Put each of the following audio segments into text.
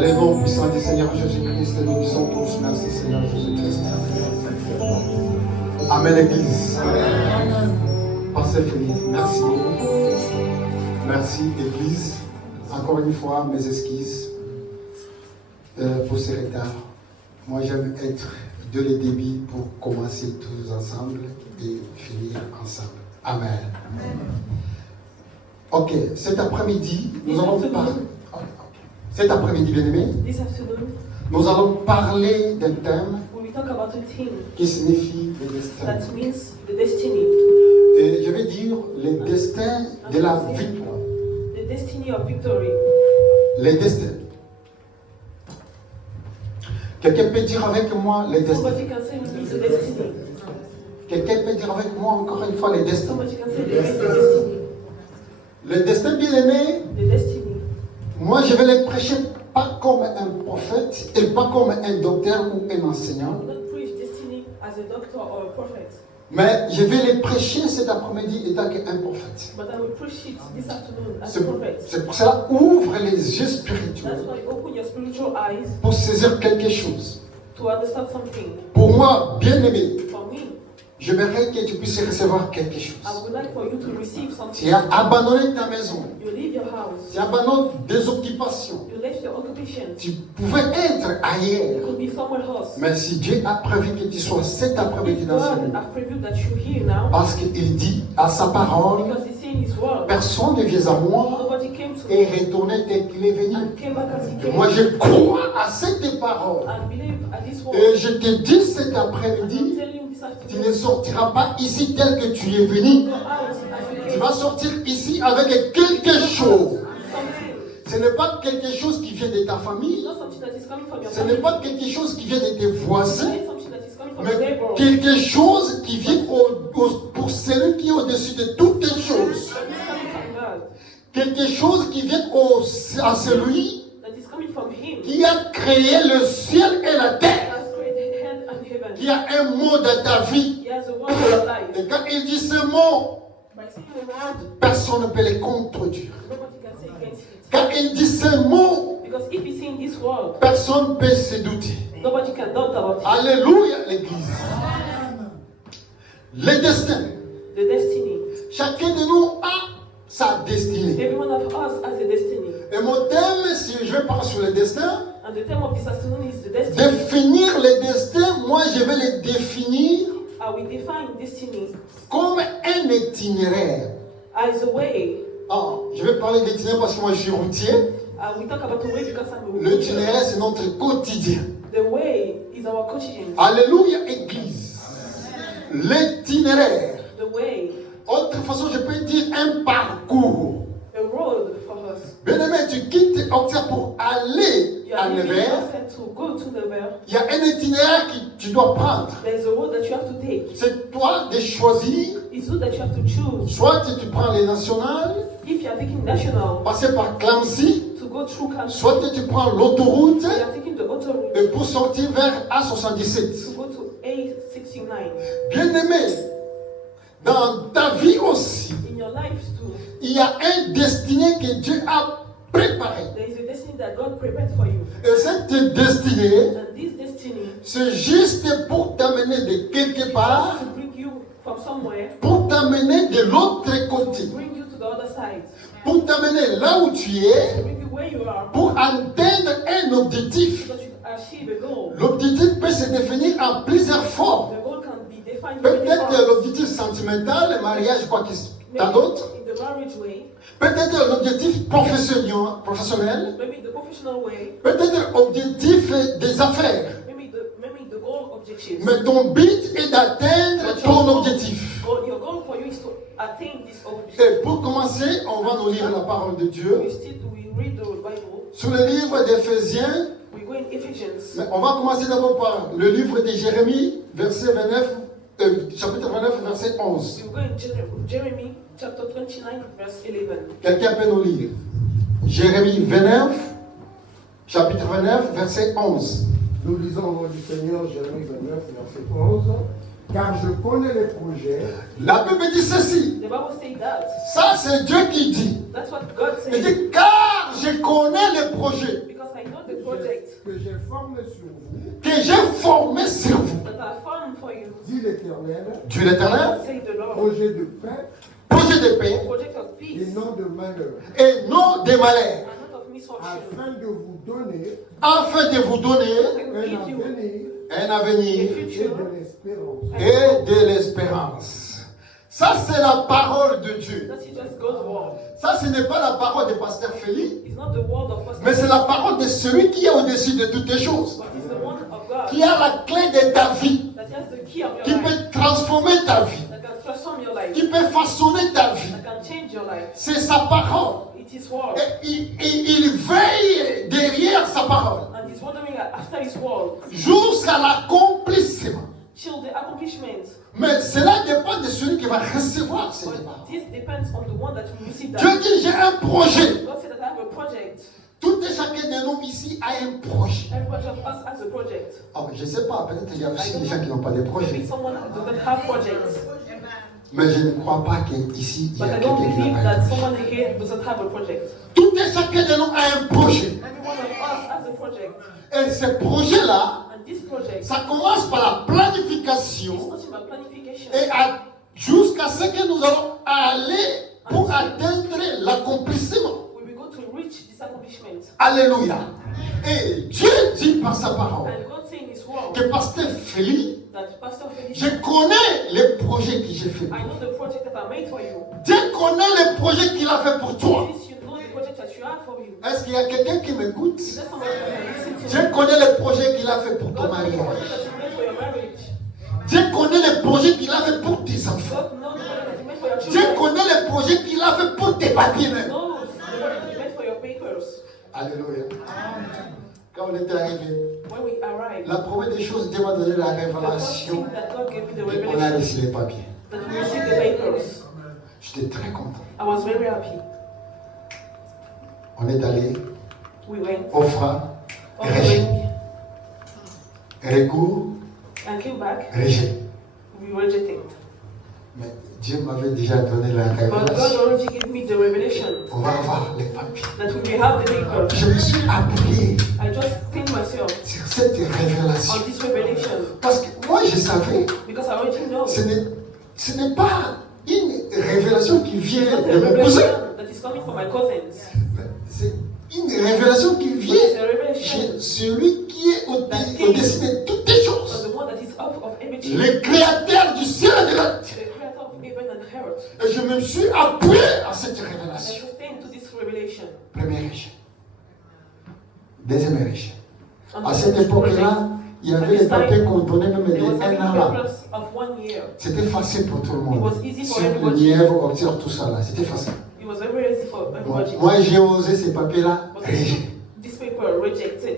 Les noms puissants du Seigneur Jésus-Christ, nous disons tous merci Seigneur Jésus-Christ. Amen Église. Pasteur Philippe, merci. Merci Église. Encore une fois, mes excuses pour ce retard. Moi j'aime être de le débit pour commencer tous ensemble et finir ensemble. Amen. Ok, cet après-midi, nous allons parler. Cet après-midi, bien-aimé, nous allons parler d'un thème qui signifie le destin. Et je vais dire le destin de la victoire. Les destins. Quelqu'un peut dire avec moi les destins. Quelqu'un peut dire avec moi encore une fois les destins. Le destin, bien-aimé, moi je vais les prêcher pas comme un prophète et pas comme un docteur ou un enseignant. Mais je vais les prêcher cet après-midi étant qu'un prophète. C'est pour cela, ouvre les yeux spirituels pour saisir quelque chose. Pour moi, bien-aimé, j'aimerais que tu puisses recevoir quelque chose. Tu as abandonné ta maison. Tu as abandonné des occupations. Tu pouvais être ailleurs. Mais si Dieu a prévu que tu sois cet après-midi dans ce monde, parce qu'il dit à sa parole, personne ne vient à moi et retourne tel qu'il est venu. Et moi je crois à cette parole. Et je te dis cet après-midi, tu ne sortiras pas ici tel que tu es venu. Tu vas sortir ici avec quelque chose. Ce n'est pas quelque chose qui vient de ta famille. Ce n'est pas quelque chose qui vient de tes voisins. Mais quelque chose qui vient pour celui qui est au-dessus de toutes les choses. Quelque chose qui vient à celui qui a créé le ciel et la terre. Qui a un mot dans ta vie. Et quand il dit ce mot, personne ne peut les contredire. Quand il dit ce mot, personne ne peut se douter. Alléluia, l'Église. Le destin. Chacun de nous a sa destinée. Et mon thème, si je vais parler sur le destin, définir le destin, moi je vais le définir comme un itinéraire. Je vais parler d'itinéraire parce que moi je suis routier. L'itinéraire c'est notre quotidien. Alléluia, Église. L'itinéraire. Autre façon, je peux dire un parcours. Bien-aimé, tu quittes Auxerre pour aller à Nevers. Il y a un itinéraire que tu dois prendre. C'est toi de choisir. Soit tu prends les nationales, passer par Clamcy, soit tu prends l'autoroute et pour sortir vers A77. Bien-aimé, dans ta vie aussi, il y a un destiné que Dieu a préparé. Et cette destinée, c'est juste pour t'amener de quelque part, pour t'amener de l'autre côté, pour t'amener là où tu es, pour atteindre un objectif. L'objectif peut se définir en plusieurs formes. Peut-être l'objectif sentimental, le mariage, quoi qu'il y a d'autres. Peut-être l'objectif professionnel. Peut-être l'objectif des affaires. Mais ton but est d'atteindre ton objectif. Et pour commencer, on va nous lire la parole de Dieu. Sur le livre d'Éphésiens. Mais on va commencer d'abord par le livre de Jérémie, verset 29. Chapitre 29, verset 11. Quelqu'un peut nous lire. Jérémie 29, chapitre 29, verset 11. Nous lisons au nom du Seigneur, Jérémie 29, verset 11. Car je connais les projets. La Bible dit ceci. Ça, c'est Dieu qui dit. Il dit, car je connais les projets que j'ai formé sur vous. Que j'ai formé sur vous. Dit l'Éternel. Dieu l'Éternel. Projet de paix. Projet de paix. Et non de malheur. Et non de malheur. Afin de vous donner. Afin de vous donner. Un avenir. Et de l'espérance. Ça, c'est la parole de Dieu. Ça, ce n'est pas la parole de pasteur Félix, mais c'est la parole de celui qui est au-dessus de toutes les choses, qui a la clé de ta vie, qui peut transformer ta vie, qui peut façonner ta vie. C'est sa parole. Et il veille derrière sa parole jusqu'à l'accomplissement. Mais cela dépend de celui qui va recevoir cette parole. Dieu dit, j'ai un projet. Tout et chacun de nous ici a un projet. Oh, je ne sais pas, peut-être qu'il y a aussi des gens qui n'ont pas de projet. Mais je ne crois pas qu'ici, il y a quelqu'un qui n'a pas de projet. Tout et chacun de nous a un projet. Et ce projet-là, ça commence par la planification et jusqu'à ce que nous allons aller pour atteindre l'accomplissement. Alléluia. Et Dieu dit par sa parole que pasteur Félix, je connais les projets que j'ai fait. Dieu connaît les projets qu'il a fait pour toi. Est-ce qu'il y a quelqu'un qui m'écoute? Dieu connaît les projets qu'il a fait pour ton mariage. Dieu connaît les projets qu'il a fait pour tes enfants. Dieu connaît les projets qu'il a fait pour tes papiers même. Alléluia. Quand on était arrivé, la première des choses, Dieu m'a donné la révélation. On a reçu les papiers. J'étais très content. On est allé au frein, recours, rejet. Mais Dieu m'avait déjà donné la révélation. On va avoir les papiers. Je me suis appuyé sur cette révélation. Parce que moi je savais, ce n'est pas une révélation qui vient de mon cousin. C'est une révélation qui vient chez celui qui est au-dessus de toutes les choses. Le créateur du ciel et de la terre. Et je me suis appuyé à cette révélation. Premier rejet. Deuxième rejet. À cette époque-là, il y avait les papiers qu'on donnait même de 1 an là. C'était facile pour tout le monde. Sur le Nièvre, Octobre, tout ça là. C'était facile. Moi, j'ai osé ces papiers-là.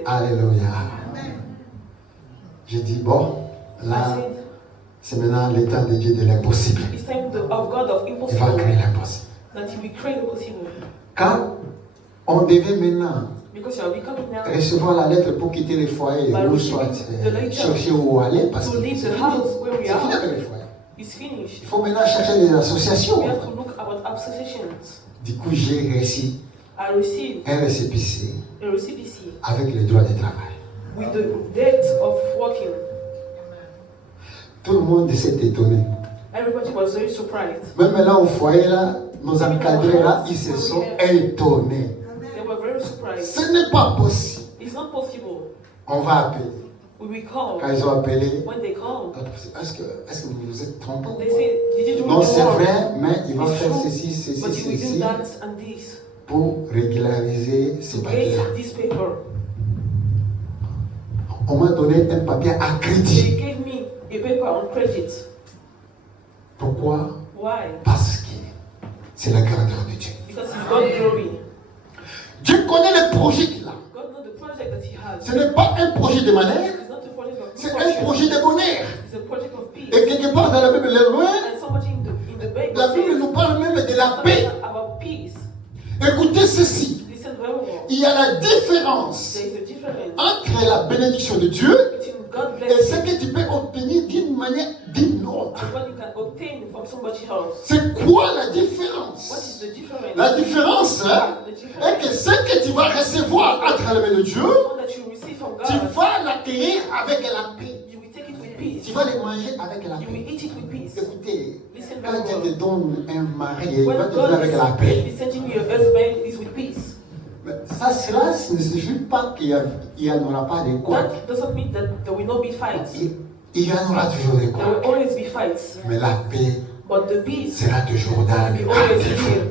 Alléluia. J'ai dit, bon, là, c'est maintenant le temps de Dieu de l'impossible. Il va créer l'impossible. Quand on devait maintenant recevoir la lettre pour quitter le foyer, ou soit chercher où aller, parce que c'est fini avec le foyer. Il faut maintenant chercher des associations. Du coup, j'ai reçu un récépissé avec le droit de travail. Tout le monde s'est étonné. Même là au foyer, là, nos encadrés, là, ils se sont étonnés. Ce n'est pas possible. On va appeler. Quand ils ont appelé, est-ce que vous vous êtes trompé? Non, c'est vrai, mais il va faire ceci, ceci pour régulariser ces papiers-là. On m'a donné un papier à crédit. Pourquoi? Parce que c'est la grandeur de Dieu. Dieu connaît les projets qu'il a. Ce n'est pas un projet de malheur, c'est un projet de bonheur. Et quelque part dans la Bible, la Bible nous parle même de la paix. Écoutez ceci. Il y a la différence entre la bénédiction de Dieu et ce que tu peux obtenir d'une manière d'une autre. C'est quoi la différence? La différence est que ce que tu vas recevoir à travers de Dieu from God. Tu vas l'accueillir avec la paix. You will take it with peace. Tu vas les manger avec la You will paix. eat it with peace. Écoutez, Listen quand very Dieu well. te donne un mari, il va When te donner avec la paix. God is sending you a husband, is with peace. Mais ça, cela ne signifie pas qu'il n'y en aura pas de quoi. That doesn't mean that there will not be fights. Il y en aura toujours des There will quoi. always be fights. Mais la paix But the peace sera toujours dans will le always be rendez-vous. here.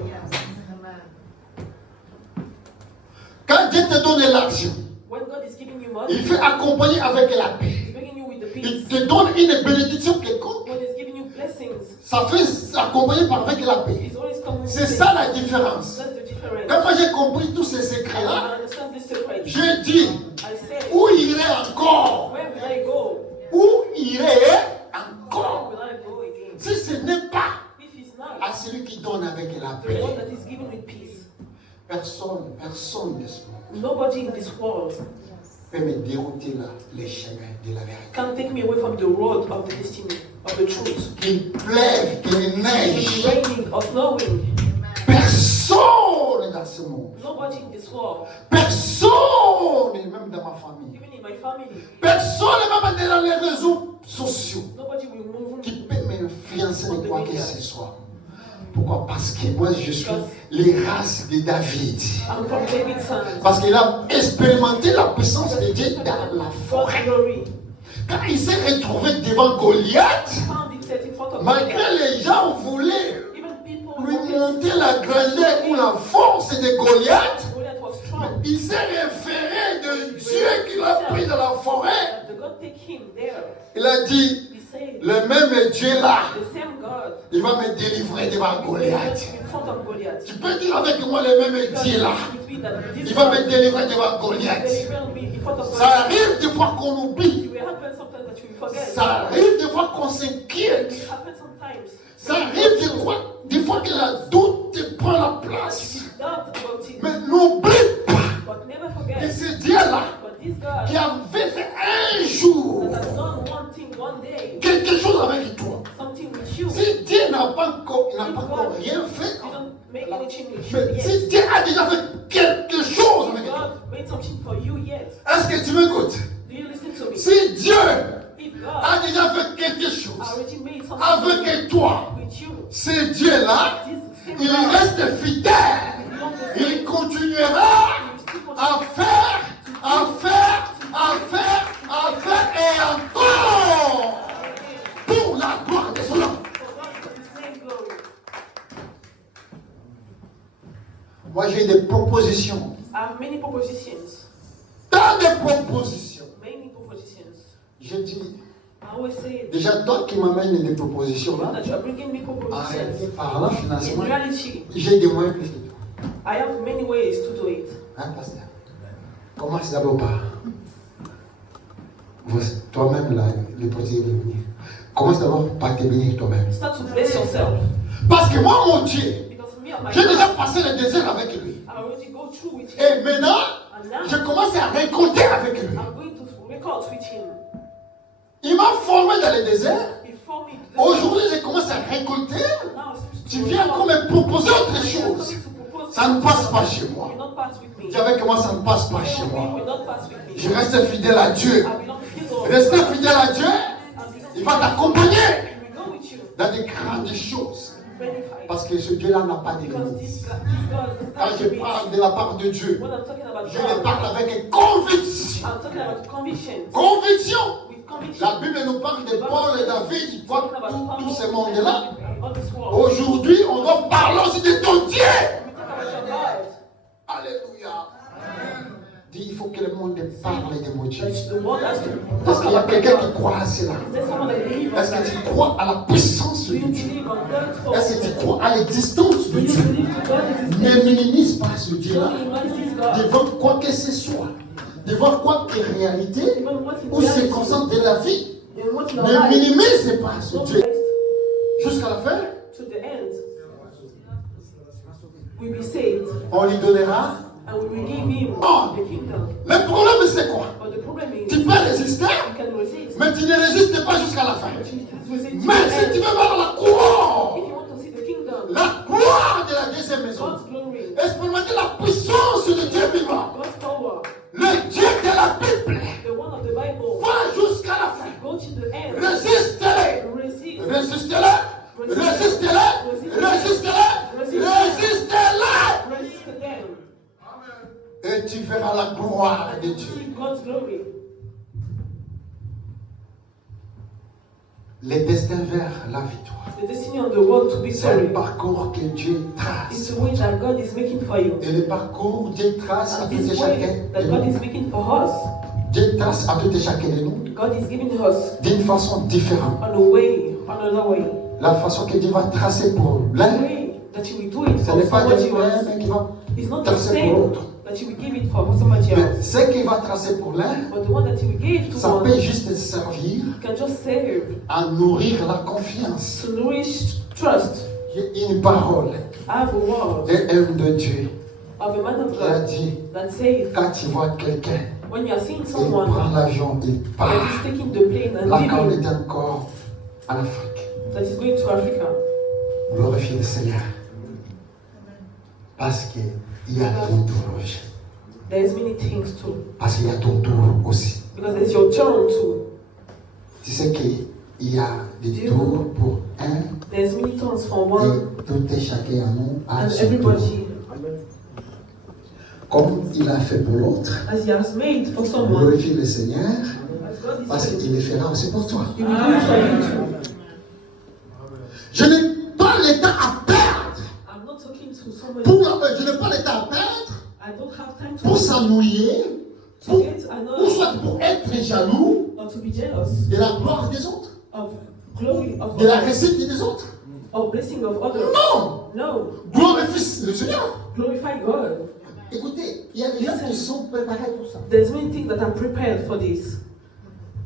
Quand Dieu te donne l'argent, When God is giving you il money, fait accompagner avec la paix. He's bringing you with the Il peace. te donne une bénédiction quelconque. God is giving you blessings. Ça fait accompagner avec la paix. He's always coming with C'est peace. ça la différence. That's the difference. Quand moi j'ai compris tous ces secrets-là, I understand this secret. j'ai dit, I said, où irait encore? where will I go? Où irait Where encore? will I go again? Si ce n'est pas If He's not à celui qui donne avec la the paix, one that is given with peace, personne de ce monde nobody in this world peut me dérouter les chemins de la vérité. can take me away from the road of the destiny, of the truth. Qu'il pleuve, qu'il It neige, be raining or snowing. personne dans ce monde, Nobody in this world, personne, même dans ma famille, even in my family, personne même dans les réseaux sociaux, nobody will move. qui peut m'influencer de quoi que ce soit. Pourquoi? Parce que moi je suis les races de David. I'm from David's sons. Parce qu'il a expérimenté la puissance de Dieu dans la God's forêt. glory. Quand il s'est retrouvé devant Goliath, Found himself in front of malgré God. les gens voulaient Even people lui wanted monter la grandeur ou la force de Goliath, Goliath was strong. il s'est référé de Dieu qu'il a pris dans la forêt. The God take him there. Il a dit, He said, le même Dieu là, the same God il va me délivrer devant will Goliath. in front of Goliath. Tu peux dire avec moi le même Dieu là, It means that this il va God me délivrer devant will Goliath. deliver me in front of Ça Goliath. arrive des fois qu'on oublie, It will happen sometimes that you will forget. ça arrive des fois qu'on It s'inquiète, will happen sometimes. ça arrive des fois que la doute te prend la You place. doubt about it. Mais n'oublie pas But never que forget. ce Dieu-là But this God qui avait fait un jour that has done one thing one day, quelque chose avec toi. something with you, Si Dieu n'a pas encore rien fait, didn't make anything with you mais yet. si Dieu a déjà fait quelque chose avec toi, God made something for you yet. est-ce que tu m'écoutes? Do you listen to me? Si Dieu If God a déjà fait quelque chose already made something avec toi, with you, ce Dieu-là, this same il God reste fidèle. belongs to Il continuera à faire, et encore pour la gloire de son nom. Moi, j'ai des propositions. I have many propositions. Tant de propositions. Many propositions. J'ai dit, I always say déjà toi qui m'amènes des propositions là, that you are bringing me propositions. par là, In financement, reality, j'ai des moyens plus que toi. I have many ways to do it. Hein, pasteur? Commence d'abord par toi-même là, le protéger de venir. Commence d'abord par te bénir toi-même. Start to bless yourself. Parce que moi, mon Dieu, Because me and my j'ai déjà God, passé le désert avec lui. I already go through with him. Et maintenant, And now, je commence à récolter avec lui. I'm going to record with him. Il m'a formé dans le désert. Before me, Aujourd'hui, je commence à récolter. now, Tu viens encore me proposer autre chose. Ça ne passe pas chez moi. will not pass with me. Dis avec moi, ça ne passe pas chez Will moi. not pass with me. Je reste fidèle à Dieu. I belong to you, Lord. Rester fidèle à Dieu, I il belong va t'accompagner to you. We go with you. dans des grandes choses. Benefit. Parce que ce Dieu-là n'a pas de Because limites. this God Quand je parle de la part de Dieu, when I'm talking about je le God, parle avec conviction. I'm talking about convictions. Conviction. With conviction. La Bible nous parle de Paul et David, ils voient tout ce monde-là. On this world. Aujourd'hui, on doit parler aussi de ton Dieu. We talk about your God. Alléluia. Dis, il faut que le monde parle de mon Dieu. The world has to Est-ce talk qu'il y a about quelqu'un qui God. croit à cela? Is there someone that believes on Est-ce que that? tu crois à la puissance Do de you Dieu? believe on God's power? Est-ce que tu crois à l'existence Do de you Dieu? believe to God Ne existence? minimise pas ce Dieu-là Don't imagine this God. devant quoi que ce soit, devant quoi que réalité Even what ou in circonstance de la vie. and what in Ne our life. minimise pas ce Don't Dieu. rest Jusqu'à la fin, to the end. We be saved on lui donnera. and we will give him Oh. the kingdom. Le problème, c'est quoi? But the problem is Tu peux résister, you can resist. mais tu ne résistes pas jusqu'à la fin. But you resist to Mais the si tu end. veux voir la gloire, If you want to see the kingdom, la gloire de la deuxième maison, God's glory, expérimenter la puissance de Dieu vivant, God's power, le Dieu de la Bible, see God's glory. Les destins vers la victoire. The destiny of the world to be C'est un sorry. parcours que Dieu trace. It's the way that God is making for you. Et le parcours, Dieu trace à And tout et this chacun way de that God nous. is making for us, Dieu trace à tout et chacun de nous God is giving us d'une façon différente. on a way, another way. La façon que Dieu va tracer pour The l'un, way that you will do it ce for n'est pas somebody Dieu else. même qui va It's not the tracer pour same l'autre. that you will give it for somebody Mais else. ce qu'il va tracer pour l'un, But the one that you will give to ça one peut juste servir can just serve à nourrir la confiance. to nourish trust. Une parole I have a word d'un homme de Dieu of a man of qui a God dit, that says quand tu vois quelqu'un, when you are seeing il someone prend l'avion, il that part. is taking the plane and Là, quand on leaving, était encore en Afrique, that is going to Africa, glorifier le Seigneur. Parce qu'il y a ton tour aussi. there's many things too. Parce qu'il y a ton tour aussi. Because it's your turn too. Tu sais qu'il y a des tours pour un There's many turns for one et tout et chacun en nous a and son tour. everybody Comme il a fait pour l'autre. as he has made for someone. Glorifie le Seigneur As God is parce saying, qu'il le fera aussi pour toi. he will do it for you too. Je n'ai pas le temps à perdre. I'm not talking to somebody. Je n'ai pas le temps à perdre I don't have time pour to s'ennuyer, get ou another soit pour être jaloux or to be jealous de la gloire des autres, of glory of de la others, réussite des autres. of blessing of others. Non! No, Glorifie le Seigneur. glorify God. Écoutez, il y a des gens qui sont préparés pour ça. There's many things that are prepared for this.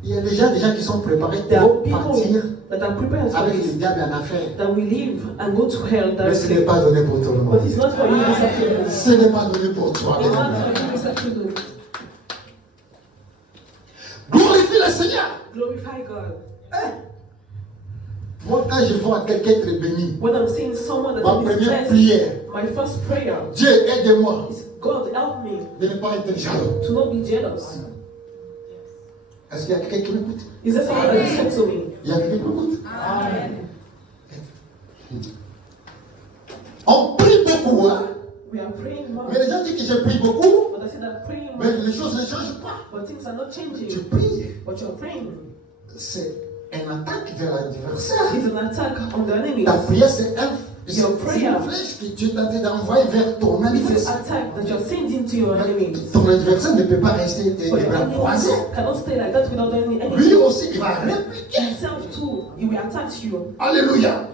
Il y a déjà des gens qui sont préparés There are pour people partir that are prepared for avec le this. diable en affaire. That will live and go to hell Mais ce n'est directly. pas donné pour tout le But monde. it's not for you this afternoon. Ce n'est pas donné pour toi. It's not for you this afternoon. Glorifie le Seigneur. Glorify God. Moi, quand je vois quelqu'un être béni, When I'm seeing someone that ma is première blessed, prière, my first prayer Dieu aide-moi is God help me de ne pas être jaloux. to not be jealous. Est-ce qu'il y a quelqu'un qui m'écoute? Is there someone that listens to me? Il y a quelqu'un qui m'écoute? On prie beaucoup, hein? We are praying more. Mais les gens disent que je prie beaucoup, But I said that praying mais more. les choses ne changent pas. But things are not Tu changing. pries, But you're praying. c'est une attaque vers l'adversaire. It's an attack on the enemy. Ta prière, c'est Your une prayer. flèche que tu es en train d'envoyer vers ton It's an adversaire. attack that you're sending to your enemies. Ton adversaire ne peut pas rester des But your bras enemy croisés. cannot stay like that without any Lui enemy. aussi, il va répliquer. Himself too, he will attack you. Alléluia.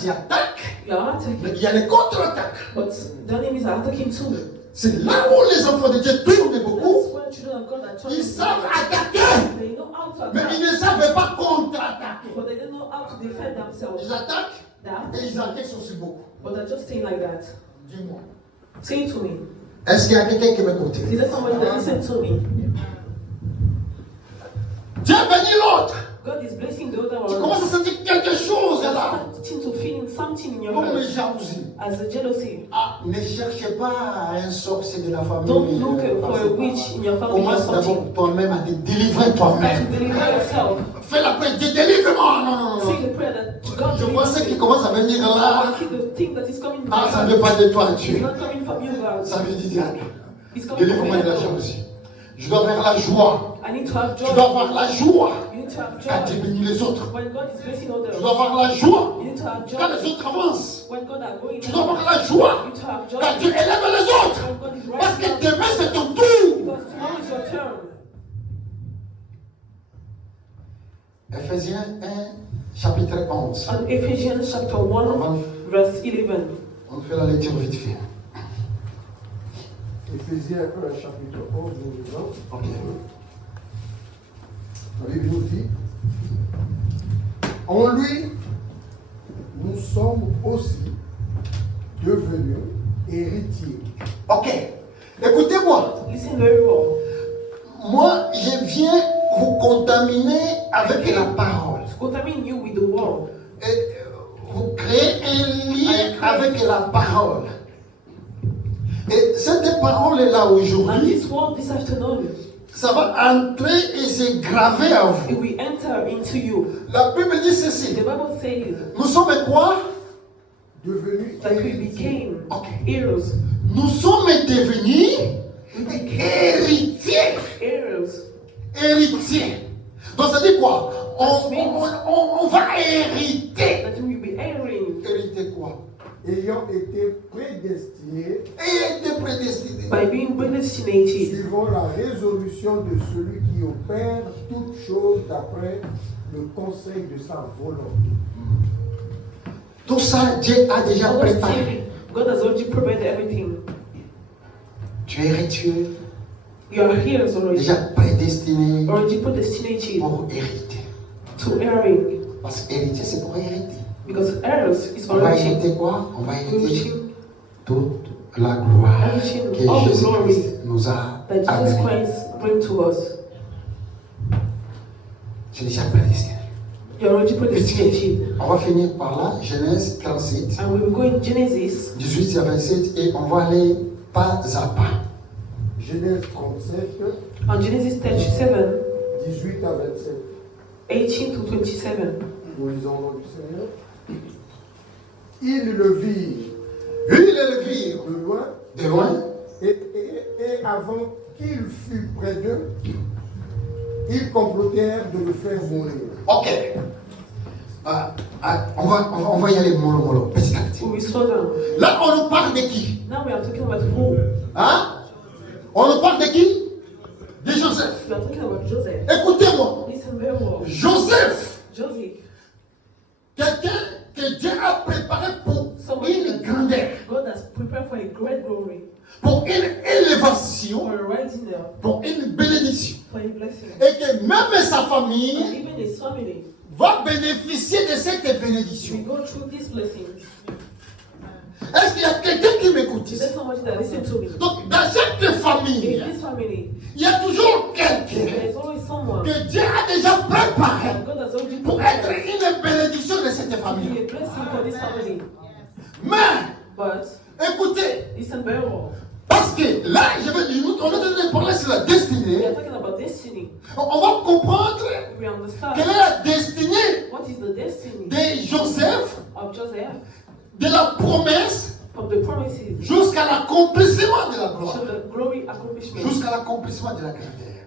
Tu attaques, You are mais attacking. il y a les contre-attaques. But the enemies are attacking too. C'est là où les enfants de Dieu tournent beaucoup. That's why children of God are trying Ils to savent attack. attaquer, They know how to mais attack. ils ne savent pas contre-attaquer. But they don't know how to defend themselves. Ils attaquent That, et ils encaissent aussi beaucoup. but they're just saying like that. Dis-moi. Say it to me. Est-ce qu'il y a quelqu'un qui m'écoute? Is there somebody that listens to me? Dieu bénit l'autre. God is blessing the other Tu one. commences à sentir quelque chose You're là. starting to feel something in your Comme les heart jalousies. as a jealousy. Ah, ne cherchez pas un sorcier de la famille. Don't look for a witch in your family or Commence d'abord something. toi-même à te délivrer Start toi-même. to deliver yourself. Fais la prière, Dieu délivre-moi. Non, non, non. Say the prayer that God Je vois ce delivers qui me. commence à venir là. I see the thing that is coming Ah, ça ne from vient pas de toi, It's Dieu. not coming from you, God. Ça vient du diable. It's coming from Délivre-moi de la you. jalousie. Je dois avoir la joie. I need to have Tu dois joy. avoir la joie You need to have quand tu joy. bénis les autres. When God is blessing Tu others, dois avoir la joie you need to have quand les joy. autres avancent. When God are going Tu dois down, avoir la joie you need to have joy. quand tu élèves les autres. When God is Parce rising que up, demain c'est ton tour. because tomorrow is your turn. Ephésiens 1, chapitre 11. On Ephesians chapter 1, verse 11. On fait la lecture vite fait. Éphésiens 1, chapitre 11, nous lisons. Ok. La Bible nous dit, en lui, nous sommes aussi devenus héritiers. Ok. Écoutez-moi. Listen very well. Moi, je viens vous contaminer avec la parole. To contamine you with the word. Et vous créez un lien avec la parole. Et cette parole-là And aujourd'hui, this word this afternoon, ça va entrer et se graver à it vous. will enter into you. La Bible dit ceci. The Bible says Nous sommes quoi? Devenus that we héritiers. became Okay. heirs. Nous sommes devenus We became héritiers. heirs. Héritier. Donc ça dit quoi? On va hériter. Hériter quoi? Ayant été prédestiné, by being predestinated, suivant la résolution de celui qui opère toutes choses d'après le conseil de sa volonté. Tout ça, Dieu a déjà préparé. God has already prepared everything. Tu es héritier. You are here already. Déjà prédestiné Already predestinated pour hériter. to heiring. Parce que héritier, c'est pour hériter. Because heirs is On va already hériter quoi? On va hériter reaching toute la gloire everything, que all the Jésus-Christ glory nous a that Jesus amenée. Christ bring to us. Tu es déjà prédestiné. You're already predestinated. On va finir par là, Genèse 37, And we will go in Genesis 18 à 27, et on va aller pas à pas. Genèse 37, on Genesis 37, 18 à 27. 18 to 27. Nous lisons le nom du Seigneur. Ils le virent Le virent de loin, et avant qu'il fût près d'eux, ils complotèrent de le faire mourir. Ok. On va y aller mollo, petit à petit. We will slow down. Là, on nous parle de qui? Now we are talking about who? Hein? On nous parle de qui? De Joseph. We are talking about Joseph. Écoutez-moi. Listen very well. Joseph, Joseph, quelqu'un que Dieu a préparé pour une grandeur, God has prepared for a great glory, pour une élévation, for a rising up, pour une bénédiction. for a blessing. Et que même sa And famille even his family va bénéficier de cette will bénédiction. go through these blessings. Est-ce qu'il y a quelqu'un qui m'écoute Is ici? there somebody that listens to me? Donc, dans chaque famille, In this family, il y a toujours quelqu'un there is always someone que Dieu a déjà préparé that God has already pour être prepared une bénédiction de cette to be famille. a blessing for this family. Mais, But écoutez, listen very well. parce que là, on va parler sur la We destinée. are talking about destiny. On va comprendre We understand quelle est la destinée what is the destiny de Joseph, of Joseph de la promesse from the promises jusqu'à l'accomplissement de la gloire, to the glory accomplishment. jusqu'à l'accomplissement de la grandeur.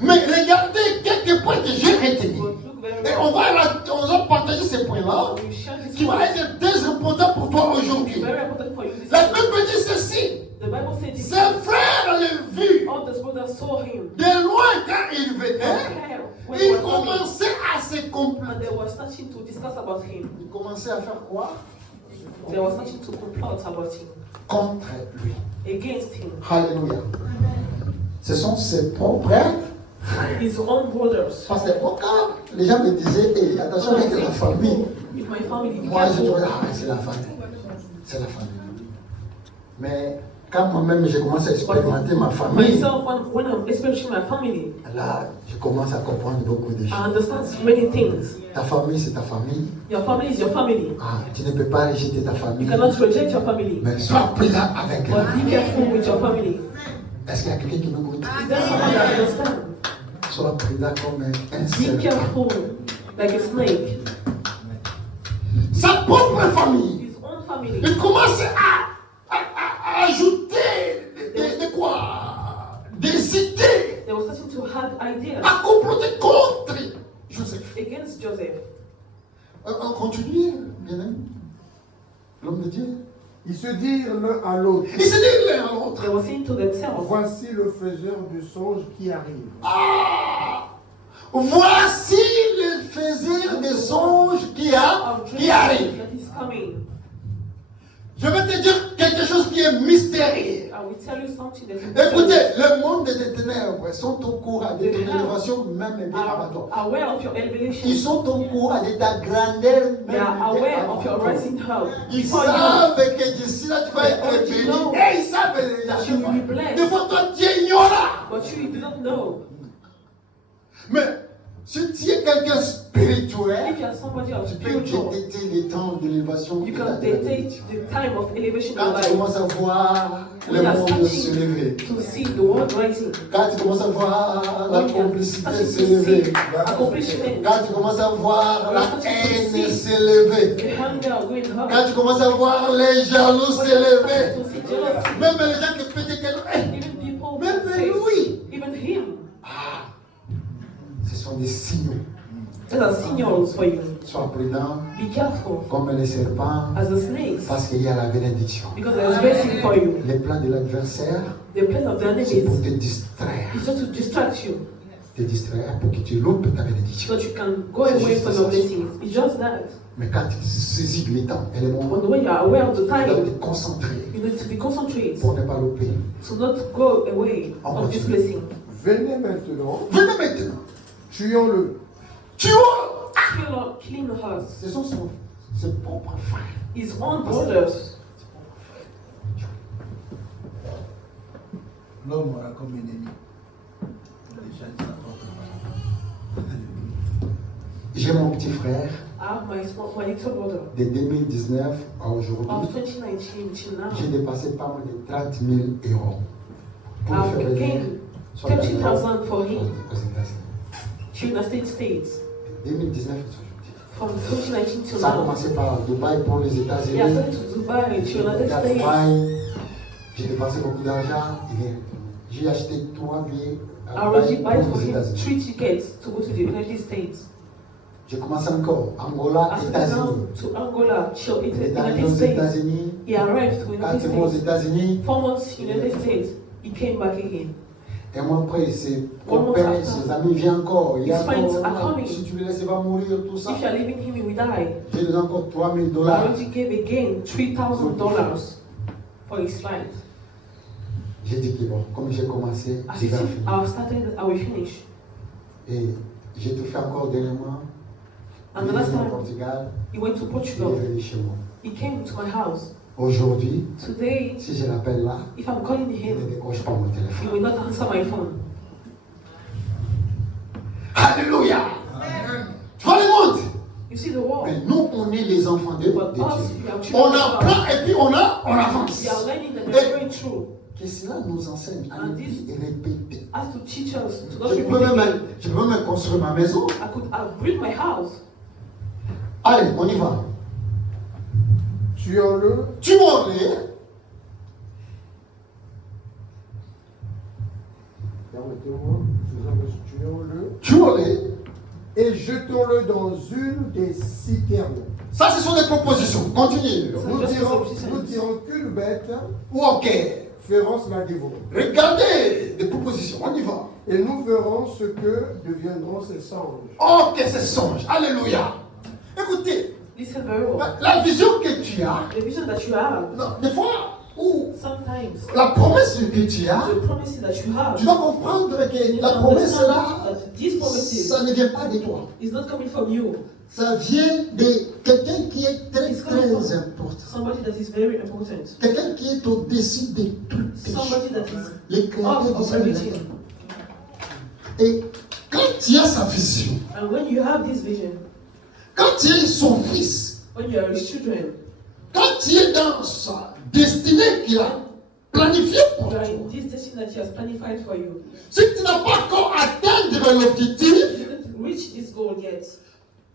Mais regardez quelques points que j'ai retenus. But look very Et well. on va partager ces points-là We share this qui vont point. être très importants pour toi aujourd'hui. Very important for you. This La is- Bible dit ceci. The Bible says this. Ses frères le virent All the brothers saw him. de loin quand il venait. When they Ils were coming, commençaient à se and comploter. they were starting to discuss about him. Ils commençaient à faire quoi? They were starting to complot about him, Contre lui. against him. Alléluia. Ce sont ses propres frères. His own brothers. Parce que quand les gens me disaient, hey, attention avec la famille, With my family, be moi je careful. trouvais, ah, c'est la famille. C'est la famille. Mais quand moi-même je commence à expérimenter ma famille, Myself, when I'm experiencing my family, là, je commence à comprendre beaucoup de I choses. understand many things. Ta famille, c'est ta famille. Your family is your family. Ah, tu ne peux pas rejeter ta You famille. cannot reject your family. Mais sois prudent avec But be elle. careful with your family. Est-ce qu'il y a quelqu'un qui m'écoute? Is there someone that understands? Sois prudent comme un Be serpent. careful like a snake. Sa propre famille. His own family. Il commence à ajouter de quoi? Des idées. They were starting to have ideas À comploter contre Joseph. against Joseph. On continue, bien aimé. L'homme de Dieu. Ils se dirent l'un à l'autre. Il se dit l'un à l'autre. They were saying to themselves, Voici le faiseur du songe qui arrive. Ah! Voici le faiseur des songes qui arrive. that is coming. Je vais te dire quelque chose qui est mystérieux. I will tell you something that Écoutez, le monde des ténèbres sont au courant de ton élévation même bien avant toi. are aware of your Ils elevation. sont au courant de ta grandeur They are même aware avant of your toi. rising up. Ils Before you, savent que d'ici là tu vas être They béni. know Et ils savent déjà. that you will be blessed. Des fois toi tu es ignorant. but you do not know. Mais si tu es quelqu'un spirituel, If you are somebody of tu peux spiritual, détecter les temps de l'élévation. you et la can dictate the time of elevation in Quand tu life. commences à voir le We are monde se starting lever. to see the world rising. Quand tu commences à voir la We are complicité starting to s'élever. see accomplishment. Quand tu commences à voir la haine s'élever. The hunger going up. Quand tu commences à voir les jaloux s'élever. To see jealousy. Même les gens qui pétaient qu'elle. Even people Même say, lui. even him. Ah, sont des signaux. Those are signals for you. Sois prudent. Be careful. Comme les serpents. As the snakes. Parce qu'il y a la bénédiction. Because there is blessing for you. Les plans de l'adversaire. The plan of the enemy c'est pour te distraire. It's just to distract you. Te distraire pour que tu loupes ta bénédiction. So that you can go away from your blessings. It's just that. Mais quand tu saisis les temps et les moments, when you are aware of the time, tu dois te concentrer. You need to be concentrated. Pour ne pas louper. So not go away of this blessing. Venez maintenant. Venez maintenant. Tuons-le. Tuons-le. Kill him us. Ce sont ses propres frères. His own brothers. L'homme aura comme ennemi. J'ai mon petit frère. My little brother. De 2019 à aujourd'hui, j'ai dépassé pas moins de 30 000 euros. Pour faire venir 30,000 for him. Aux États-Unis. To United States. 2019 From 2019 to ça a now. commencé par Dubaï pour les États-Unis. Yeah, I started to Dubai, to United States. J'ai dépensé beaucoup d'argent. J'ai acheté 3 billets I already buy pour for les him États-Unis. 3 tickets to go to the United States. J'ai commencé encore. Angola, États-Unis. To Angola, United aux States. États-Unis. He arrived to Quand United il va aux States. États-Unis. 4 months in United States. He came back again. Et moi après, ses copains, ses amis viennent encore. Il y a His friends are encore, coming. si tu le laisses, il va mourir, tout ça. If you are leaving him, he will die. J'ai donné encore $3,000. I already gave again $3,000 for his flight. J'ai dit que bon, comme j'ai commencé, As j'ai if fini. I started, I will finish. Et j'ai tout fait encore dernièrement. And the Il est last venu au time, Portugal, he went to il Portugal. est venu chez moi. He came to my house. Aujourd'hui, Today, si je l'appelle là, if I'm calling il ne him, décroche pas mon he téléphone. will not answer my phone. Alléluia! Tu vois le monde? You see the world. Mais nous, on est les enfants de But Dieu. us, we are On children of God. apprend et puis on avance. We are learning that we are going through. Que cela nous enseigne à And répéter this et répéter. has to teach us to not Je peux repeat même, again. je peux même construire ma maison. I could have built my house. Allez, on y va. Tuons-le. Tuons-les. Tuons-le. Tuons-les. Et jetons-le dans une des citernes. Ça, ce sont des propositions. Continue. Nous dirons qu'une bête Ok. féroce l'a dévoré. Regardez des propositions. On y va. Et nous verrons ce que deviendront ces songes. Ok, c'est songe. Alléluia. Écoutez, Listen very well. la vision que tu as, The vision that you have, non, des fois, ou sometimes, la promesse que tu as, the promises that you have, tu dois comprendre que la promesse là, these promises ça ne vient pas de toi. is not coming from you. Ça vient de quelqu'un qui est très, très important. Somebody that is very important. Quelqu'un qui est au-dessus de toutes les Somebody that choses. is Le créateur out du of ciel et de la everything. terre. Et quand tu as sa vision, And when you have this vision, quand tu es son fils, when you are his children, quand tu es dans sa destinée qu'il a planifiée pour you toi, are in this destiny that he has planified for you. si tu n'as pas encore atteint l'objectif, You didn't reach this goal yet.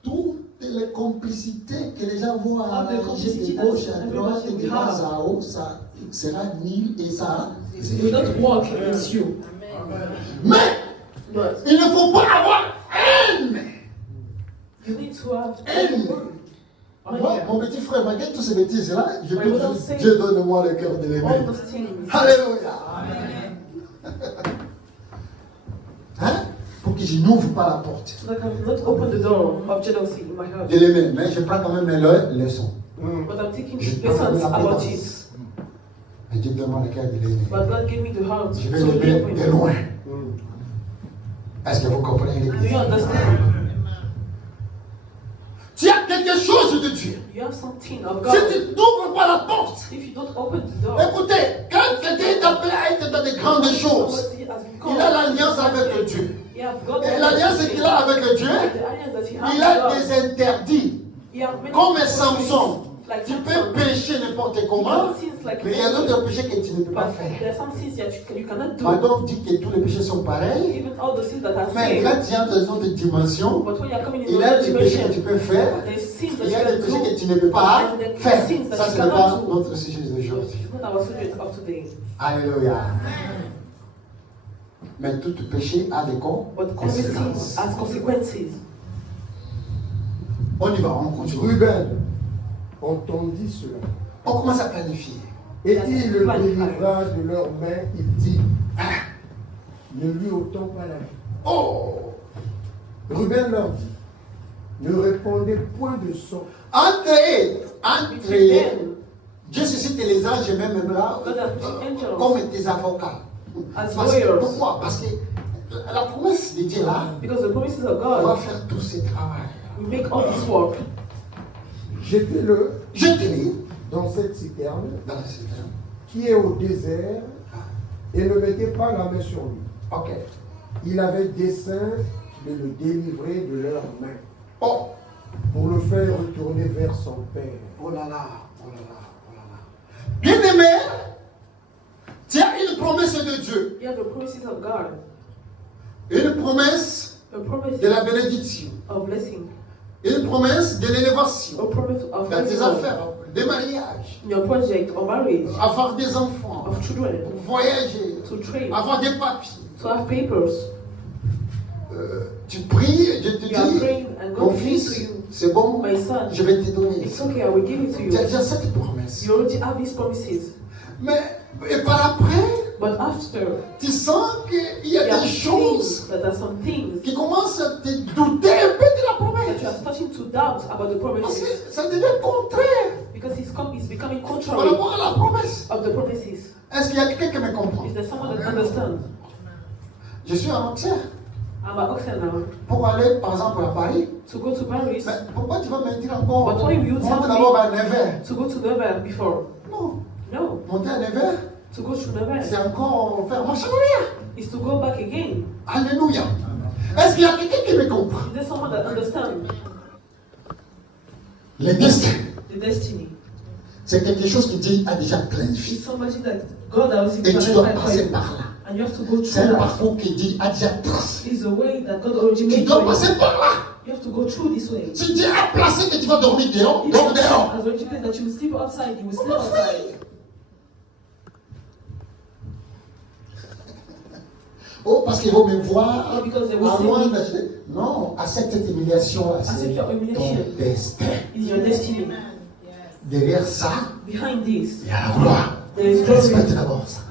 toutes les complicités que les gens vont All the arranger de complicity gauche that à droite et de everybody bas has. à haut, ça sera nul et ça. It will not work against you. Mais But il ne faut pas avoir haine. you need to have Haine. Moi, mon petit frère, malgré toutes ces bêtises-là, je Ouais, peux vous dire, en savez. Dieu donne-moi le cœur de l'aimer. all those things. Alléluia. Hein? Pour que je n'ouvre pas la porte So that I can not open the door of jealousy in my heart. de l'aimer. Mais je prends quand même mes leçons. But I'm taking Je lessons prends la about pétence. it. Mais Dieu donne-moi le cœur de l'aimer. But God gave me the heart Je to vais l'aimer live de with. loin. Est-ce que vous comprenez? Do you understand? Tu as quelque chose de Dieu. You have something of Si God. tu n'ouvres pas la porte, If you don't open the door, écoutez, quand quelqu'un est appelé à être dans de grandes choses, somebody has been il a l'alliance avec le Dieu. He has got Et l'alliance qu'il a avec le Dieu, the alliance that he has il a with God. des interdits. He has many Comme things Samson, like tu peux Samson. pécher n'importe comment, Some things like mais il y a d'autres péchés que tu ne peux pas but faire. there are some things that you cannot do. Pardon dit que tous les péchés sont pareils, Even all the things that are mais saved. quand tu entres dans une autre dimension, But when you are coming in il y a another des péchés que tu dimension, peux faire, there's sins that il y you a des can péchés do. que tu ne peux pas And there are faire. things that Ça, you ce n'est pas cannot do. notre sujet d'aujourd'hui. It's not our subject of today. Alléluia. Mais tout péché a des conséquences. Has consequences. On y va, on continue. Ruben entendit cela. On commence à planifier. Et il le délivra de leurs mains. Il dit, ne lui ôtons pas la vie. Oh! Ruben leur dit, ne répondez point de son. Entrez. Dieu suscite les anges et même là, comme des avocats. Pourquoi? Parce que la promesse de Dieu là, on va faire tout ce travail. We make all this work. Jetez-le dans cette citerne, qui est au désert, et ne mettez pas la main sur lui. Ok. Il avait dessein de le délivrer de leurs mains. Oh! Pour le faire retourner vers son père. Oh là là, oh là là, oh là là. Bien-aimé, tu as une promesse de Dieu. You have the promises of God. Une promesse de la bénédiction. Of blessing. Une promesse de l'élévation. A promise of dans tes affaires, des mariages. Your project of marriage. Avoir des enfants. Of children. Voyager. To trade. Avoir des papiers. To have papers. Tu pries, je te dis, mon fils, c'est bon, je vais te donner. It's okay, I will give it to you. Tu as cette promesse. You already have these promises. Mais et par après, but after, tu sens qu'il y a des choses qui commencent à te douter un peu de la promesse. You are starting to doubt about the promises. Parce que ça devient contraire. Because it's becoming Par contrary rapport à la promesse. of the promises. Est-ce qu'il y a quelqu'un qui me comprend? Is there someone that understands? Je suis en Auxerre. I'm at Auxerre now. Pour aller, par exemple, à Paris. To go to Paris. Mais pourquoi tu vas me dire encore? But why will you tell d'abord à Nevers. To go to Nevers before? Non. No. Monter à Nevers. To go to Nevers. C'est encore faire marche arrière. Is to go back again. Alléluia. Est-ce qu'il y a quelqu'un qui me comprend? Is there someone that understands? Le destin. The destiny. C'est quelque chose que Dieu a déjà planifié. It's somebody that God has Et tu dois passer par là. And you have to go through c'est un that. parcours que Dieu a déjà tracé. It's a way that God already made. Tu dois passer par là. You have to go through this way. Si Dieu a placé que tu vas dormir dehors, dors dehors. As already placed that you will sleep outside, you will sleep outside. Oh, parce qu'ils vont me voir Oh, because they à will see loin me. d'acheter. Non, accepte cette humiliation-là. C'est Accept your humiliation. ton destin. It's your destiny. Derrière ça, Behind this, il y a la gloire. there is glory. Respecte d'abord ça.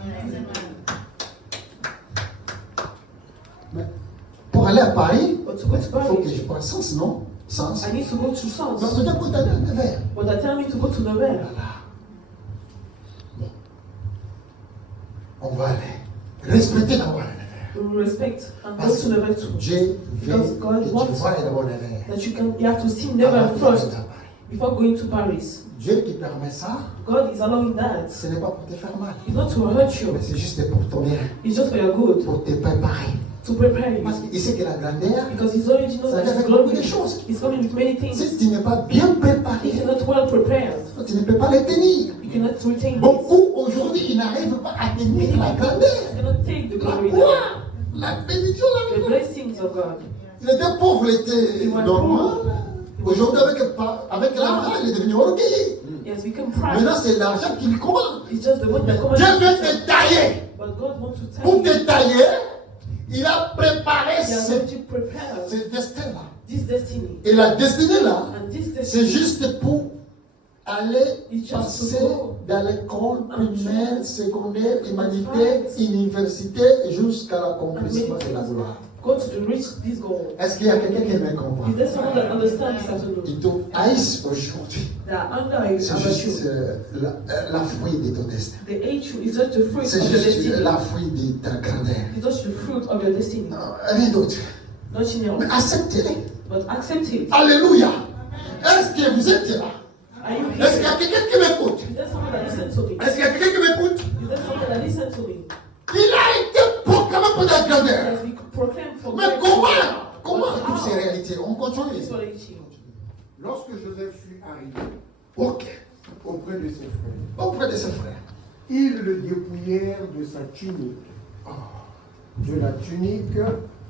Mais pour aller à Paris, But to go to il faut que Paris, je prenne sens, non? Sens. I need to go to Sens. Donc, tu as côté de verre. But they tell me to go to Nevers. Bon. On va aller. Respecter d'abord le We will respect and go Parce to Nevers too. que Dieu veut Because God que tu wants vois d'abord le verre. that you have to see Nevers first before going to Paris. Dieu qui permet ça, God is allowing that. ce n'est pas pour te faire mal. It's not to hurt you. Mais c'est juste pour ton bien. It's just for your good. Pour te préparer. To prepare you. Parce qu'il sait que la grandeur, Because He's already knows ça that vient His avec beaucoup glory de choses. is coming with many things. Si tu n'es pas bien préparé, If you're not well prepared, tu ne peux pas les tenir. you cannot retain this. Beaucoup aujourd'hui, ils n'arrivent pas à tenir la grandeur, You cannot take the la glory, gloire, la bénédiction, la the gloire. blessings of God. Il était pauvre, il était normal. Aujourd'hui, avec l'argent, il est devenu orgueilleux. He has become proud. Maintenant, c'est l'argent qui lui commande. It's just the one that comes. Dieu veut te tailler. But God wants to tell Pour you. te tailler, il a préparé He has already prepared ce destin-là. this destiny. Et la destinée-là, And this c'est destiny juste pour aller is just passer to go dans l'école primaire, secondaire, humanité, université, jusqu'à l'accomplissement de la gloire. go to reach this goal. Est-ce qu'il y a quelqu'un qui me comprend? Is there someone that understands this afternoon? Ils te haïssent aujourd'hui. That under is C'est about juste you. la fruit de ton destin. The hate you is just the fruit C'est of your juste destiny. la fruit de ta grandeur. It's just the fruit of your destiny. Rien d'autre. Don't you know? Mais acceptez-les. But accept it. Alléluia. Est-ce que vous êtes là? Are you Est-ce qu'il y here? a quelqu'un qui m'écoute? Is there someone that listens to me? Est-ce qu'il y a quelqu'un qui m'écoute? Is there someone that listens to me? Il a été proclamé pour la It grandeur. has been proclaimed for Mais great comment toutes ces réalités? On continue. This what it is. Lorsque Joseph fut arrivé Ok. auprès de ses frères, Auprès de ses frères. ils le dépouillèrent de sa tunique, de la tunique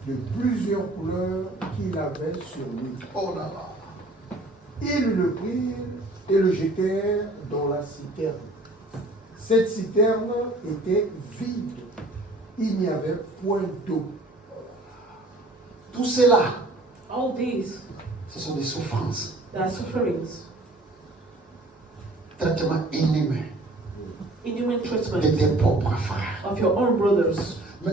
de plusieurs couleurs qu'il avait sur lui. Oh là là. Ils le prirent et le jetèrent dans la citerne. Cette citerne était vide. il n'y avait point d'eau. Tout cela, all these, ce sont des souffrances, they are sufferings, traitements inhumains inhuman treatment de tes propres frères. of your own brothers. Mais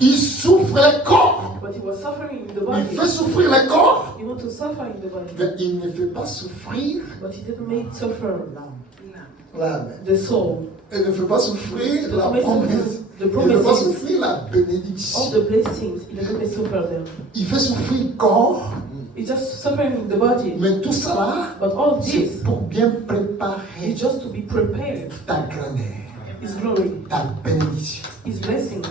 il souffre le corps. But he was suffering in the Il body. fait souffrir le corps. He want to suffer in the body. Mais il ne fait pas souffrir But he didn't make suffer l'âme. the soul. Il ne fait pas souffrir la He promesse. the Il ne fait pas promises, souffrir la bénédiction. all the blessings, he doesn't make suffer them. Il fait souffrir le corps. He's just suffering in the body. Mais tout cela, But all c'est this pour bien préparer is just to be prepared. ta grandeur, His glory, ta bénédiction, His blessings,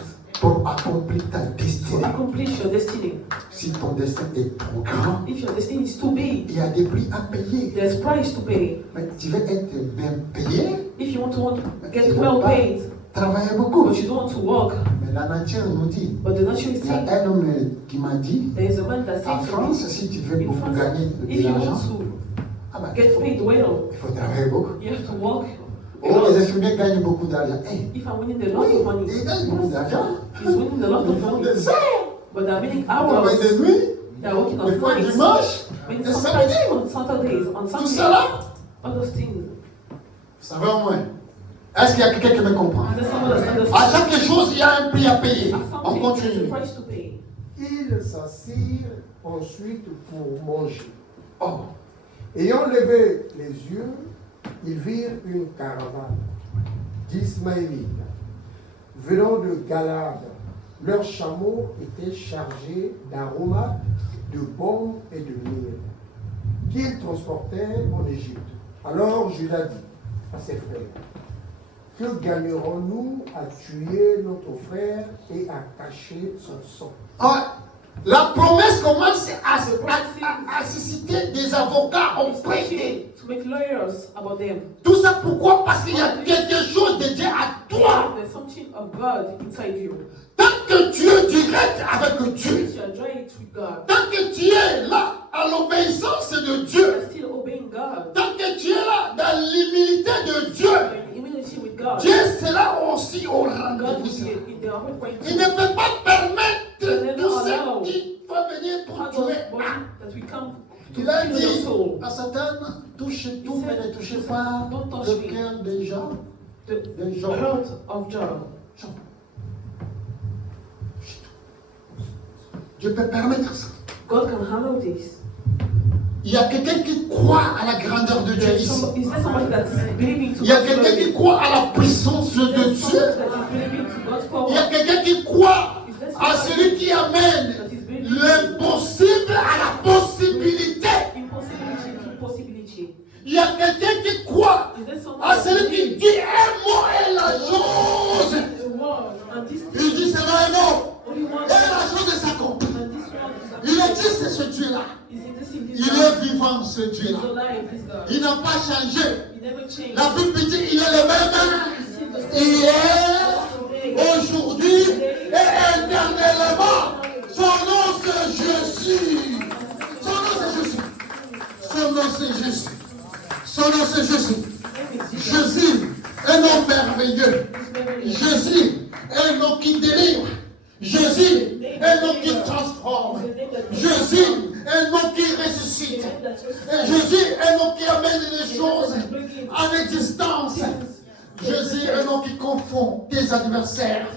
pour accomplir ta to destinée. accomplish your destiny. Si ton destin est trop grand, If your destiny is too big, il y a des prix à payer. there's price to pay. Mais tu veux être bien payé, If you want to tu get ne well veux pas paid, travailler beaucoup. but you don't want to work, Mais la nature nous dit, but the nature is il y a saying, un homme qui m'a dit, there is a man that en says to France, me, si tu veux in beaucoup France, gagner if de you l'argent, want ah ben, to get paid well, il faut travailler beaucoup. you have to work. Oh, les infirmiers gagnent beaucoup d'argent. Hey, If I'm winning a lot oui, of money, ils gagnent beaucoup d'argent. he's winning a lot Ils of font money. des heures, But they're winning ils travaillent hours. des nuits, They're working des on fois nights. dimanche, Maybe des sometimes samedis. on Saturdays, on Tout Sundays. cela, All those things. ça va au moins. Est-ce qu'il y a quelqu'un qui me comprend? And there's someone that's À understanding. chaque chose, il y a un prix à payer. At On something, there's continue. a price to pay. Ils s'assirent ensuite pour manger. Oh, Ayant levé les yeux, ils virent une caravane d'Ismaélites venant de Galade. Leurs chameaux étaient chargés d'aromates, de baume et de myrrhe, qu'ils transportaient en Égypte. Alors Judas dit à ses frères, que gagnerons-nous à tuer notre frère et à cacher son sang? ah, la promesse commence à susciter des avocats auprès d'eux. To make lawyers about them. Tout ça pourquoi? Parce qu'il y a quelque chose de Dieu à toi. There's something of God inside you. Tant que tu es direct avec Dieu, You are joined with God. tant que tu es là à l'obéissance de You Dieu, are still obeying God. tant que tu es là dans l'humilité de Dieu, You're in humility with God. Dieu sera aussi au God rendez-vous. will be in the upper point Il ne peut pas permettre tout ce allow qui peut venir pour how those tuer. bodies that we come to Il a kill your dit soul. à Satan, touche tout, mais ne touchez pas le cœur des gens. The heart of John. Dieu peut permettre ça. God can handle this. Il y a quelqu'un qui croit à la grandeur de Dieu ici. Is there somebody that's believing to Il y a God's quelqu'un glory? qui croit à la puissance de There's Dieu. somebody that is believing to God's power. Il y a quelqu'un qui croit à celui qui amène l'impossible à la possibilité. Impossibility to possibility. Il y a quelqu'un qui croit Is there someone à that celui qui believes dit un mot et la chose. the word and this Il dit c'est un mot only one et la chose s'accomplit. and this one Il a dit c'est ce Dieu-là. is in this in Il this est vivant ce He's Dieu-là. alive, this God. Il n'a pas changé. He never changed. La Bible dit il est le même He's still the same. hier, aujourd'hui et éternellement. Son nom c'est Jésus. Son nom c'est Jésus. Son nom c'est Jésus. Son nom c'est Jésus. Jésus, un nom merveilleux. Jésus, un nom qui délivre. Jésus, un nom qui transforme. Jésus, un nom qui ressuscite. Et Jésus, un nom qui amène les choses en existence. Jésus, un nom qui confond tes adversaires.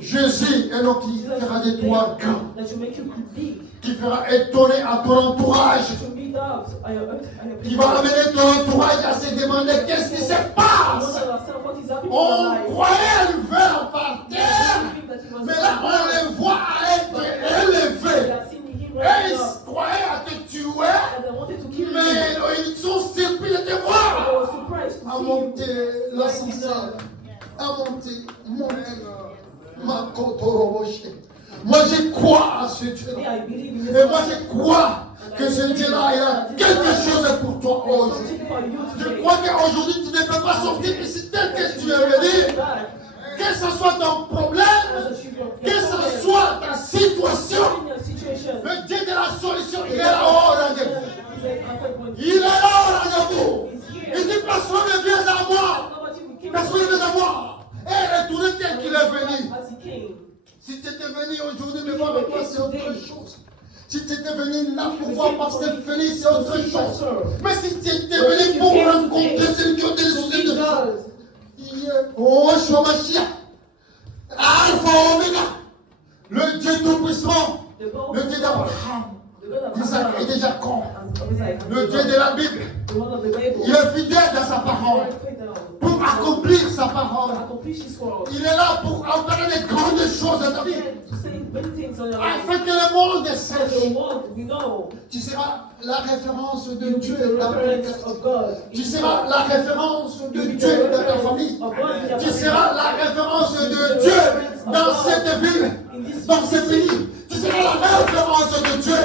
Jésus, un nom qui fera de toi grand, That you make you big. qui fera étonner à ton entourage, To be dogs. qui va amener ton entourage à se demander qu'est-ce qui se passe. On croyait le verre par terre, mais là on les voit être élevés. Et ils croyaient à te tuer, mais ils sont surpris de te voir. À monter l'ascenseur, à monter, ma côte. Moi je crois à ce Dieu-là. Et moi je crois que ce Dieu-là, il a quelque chose pour toi aujourd'hui. Je crois qu'aujourd'hui tu ne peux pas sortir ici tel que tu es venu. Que ce soit ton problème, que ce soit ta situation, le Dieu de la solution, il est là au rendez-vous. Il est là au rendez-vous. Il dit personne ne vient à moi. Personne ne vient à moi. Et retournez tel qu'il est venu. c'est autre chose. Si tu étais venu là pour voir Pasteur Félix, c'est autre chose. Mais si tu étais venu pour rencontrer celui qui a des soucis oh, je suis Alpha Omega, le Dieu Tout-Puissant, le Dieu d'Abraham, d'Isaac et de Jacob, le Dieu de la Bible. Il est fidèle dans sa parole pour accomplir sa parole. Il est là pour opérer les grandes choses dans ta vie, afin que le monde sache. Tu seras la référence de Dieu dans ta vie. Tu seras la référence de Dieu dans ta famille. Tu seras la référence de Dieu dans cette ville, dans ce pays. Tu seras la référence de Dieu.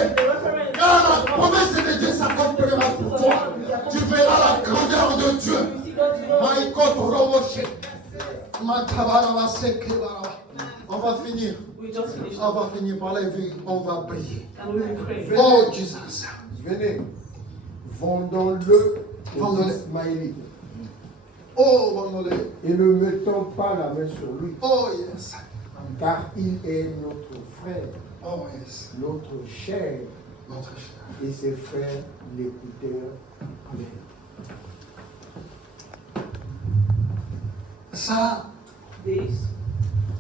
Car la promesse de Dieu s'accomplira pour toi. Tu verras la grandeur de Dieu. On va finir. On va finir par la vie. On va prier. Oh Jesus. Venez, vendons-le aux Ismaélites. Oh, vendons-le. Et ne mettons pas la main sur lui. Oh yes. Car il est notre frère. Oh yes. Notre chair. Notre chair. Et ses frères l'écoutèrent. Amen. Ça,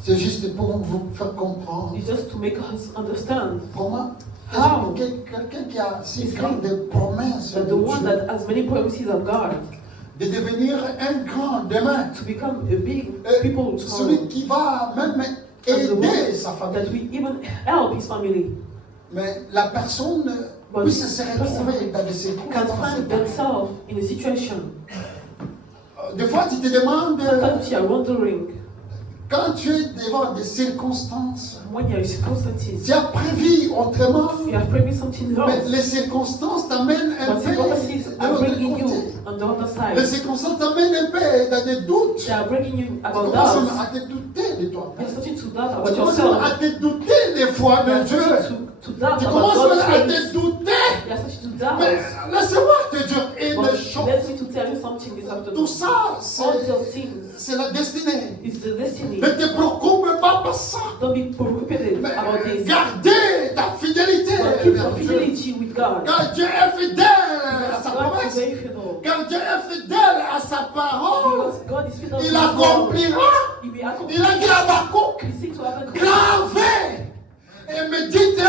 c'est juste pour vous faire comprendre. It's just to make us understand. Comment? How? Quelqu'un qui a si grandes promesses That the one that has many promises of God, de devenir un grand demain, to become a big people celui qui va même aider sa famille. that we even help his family. Mais la personne puisse se retrouver dans des Can circonstances. find themselves in a situation. Des fois, tu te demandes, Sometimes you are wondering, quand tu es devant des circonstances, when you are in circumstances, tu as prévu autrement, you have previous something mais else. les circonstances t'amènent un But peu circumstances de are l'autre bringing you côté. on the other Les side. circonstances t'amènent un peu dans des doutes. They are bringing you Tu about commences doubts. à te douter de toi. You're starting to doubt Tu about commences yourself. à te douter des fois de You're Dieu. starting to doubt Tu about commences God's à things. te douter. You're starting to doubt. Mais laisse-moi te dire une But chose. let me to tell you something this afternoon. Tout ça, All those things c'est la destinée. is the destiny. Ne te préoccupe pas par ça. Don't be preoccupied Mais about this. gardez ta fidélité But keep your vers Dieu. fidelity with God. Car Dieu est fidèle à sa God is promesse. very faithful. Car Dieu est fidèle à sa parole. Because God is faithful. Il accomplira. He will Il accomplish. a dit à Habakkuk, He seeks to happen. gravez et méditez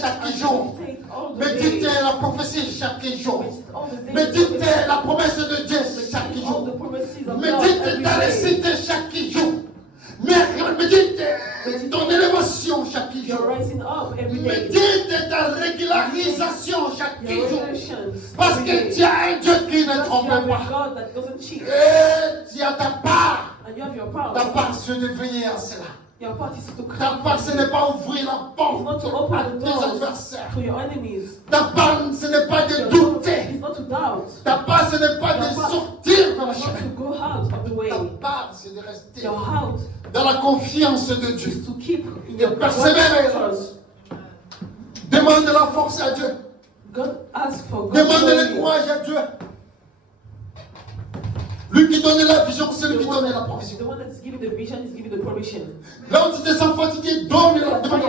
chaque jour. Meditate all the Méditez day. la prophétie chaque jour. Meditate all the day. Méditez la promesse de Dieu chaque Meditate all jour. the promises of God Médite every ta day. récité chaque jour. Médite ton élévation chaque You're jour. rising up every day. Médite ta régularisation chaque Your jour. relations. Parce every que day. tu as un Dieu qui ne Because trompe you have a pas. God that doesn't cheat. Et tu as ta part. And you have your power. Ta part, c'est de veiller à cela. Your part is to Ta come. part, ce n'est pas ouvrir la It's porte not to à open the tes doors adversaires. to your enemies. Ta part, ce n'est pas de Your douter. It's not to doubt. Ta part, ce n'est pas de sortir dans la It's not chemin. to go out of the way. Ta part, c'est de rester Your heart dans la confiance de Dieu. is to keep in De your persévérer. trust. Demande la force à Dieu. God asks for God. Demande le courage à Dieu. Lui qui donne la vision, c'est lui qui donne la provision. The one that is giving the vision is giving the provision. Là où tu te sens fatigué, donne la demande.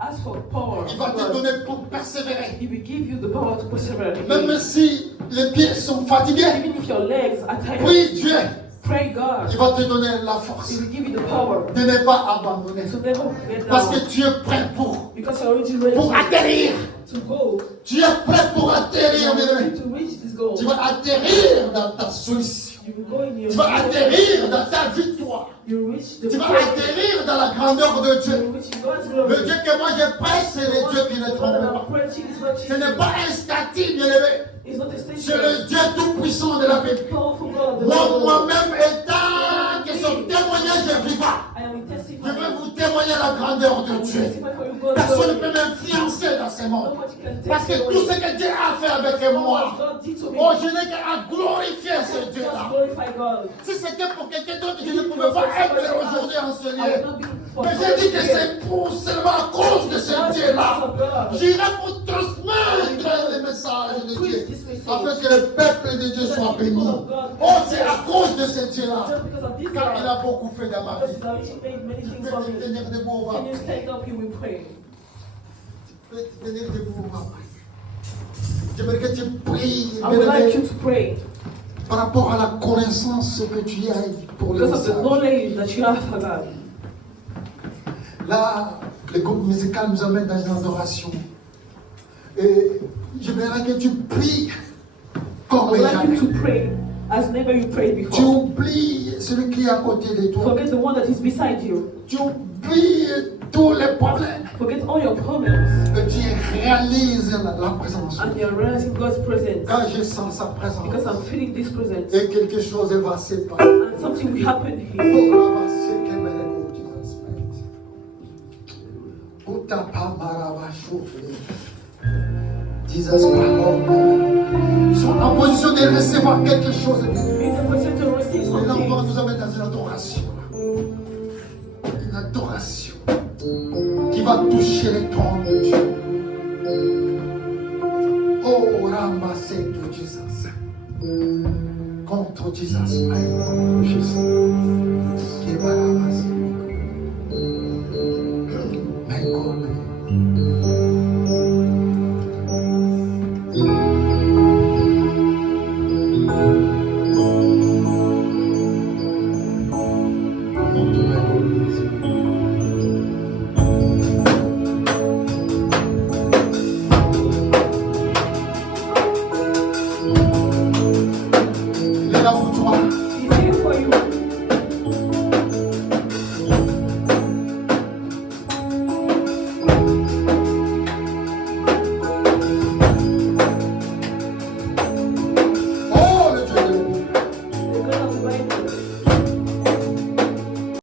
Ask for power. Il va te donner pour persévérer. He will give you the power to persevere. Même si les pieds sont fatigués, Even if your legs are tired, prie Dieu. pray God. Il va te donner la force He will give you the power de ne pas abandonner. to never get Parce que down. tu es prêt Because you're already ready pour atterrir. to go. Tu es prêt pour atterrir, You're mes ready amis. to reach this goal. Tu vas atterrir dans ta solution. You will go in your Tu vas atterrir dans ta victoire. You reach the Tu vas place. atterrir dans la grandeur de Dieu. You reach God's glory. Le Dieu que moi je prêche, c'est le Dieu qui ne The one trompe that pas. I'm preaching is not Ce n'est cheating. pas un statut bien élevé. It's not a C'est station. le Dieu tout-puissant de la Bible. Powerful God. Moi-même étant que son témoignage est vivant, I am je testifying. veux vous témoigner la grandeur de Dieu. Testify for you, God's Personne ne glory. peut m'influencer dans ce monde. Nobody can take Parce que it tout away. ce que Dieu a fait avec moi, God did to me. oh, je n'ai qu'à glorifier ce Just Dieu-là. glorify God. Si c'était pour quelqu'un d'autre, je ne pouvais pas être aujourd'hui en ce I will lieu. not be for Mais j'ai dit que c'est pour seulement à cause de ce Dieu-là. J'irai pour transmettre les messages de Dieu, afin que le peuple de Dieu soit béni. Oh, c'est à cause de ce Dieu-là, Just because of this car il God, a beaucoup fait dans ma because vie. He's already made many Tu things peux for te me. tenir debout, on va Can you stand up? You will pray. J'aimerais que tu pries. I would like you to pray Par rapport à la connaissance que tu as pour le because of the message. knowledge that you have for God. Là, le groupe musical nous amène dans une adoration. Et j'aimerais que tu pries I comme would like jamais. you to pray as never you prayed Tu before. oublies celui qui est à côté de toi. Forget the one that is beside you. Tu oublies tous les problèmes. Forget all your problems. Et tu réalises la présence. And you're realizing God's presence. Quand je sens sa présence. Because I'm feeling this presence. Et quelque chose va se passer. And something will happen here. Jesus parole. Ils sont en position de recevoir quelque chose. In the position to receive Et l'enfant something. nous amène dans une adoration. Une adoration qui va toucher les trônes de Dieu. Oh, ramassez de Jesus. Contre Jesus. Qui va ramasser. Il est là pour toi. He's here for you. Oh, le Dieu de The God of the Bible.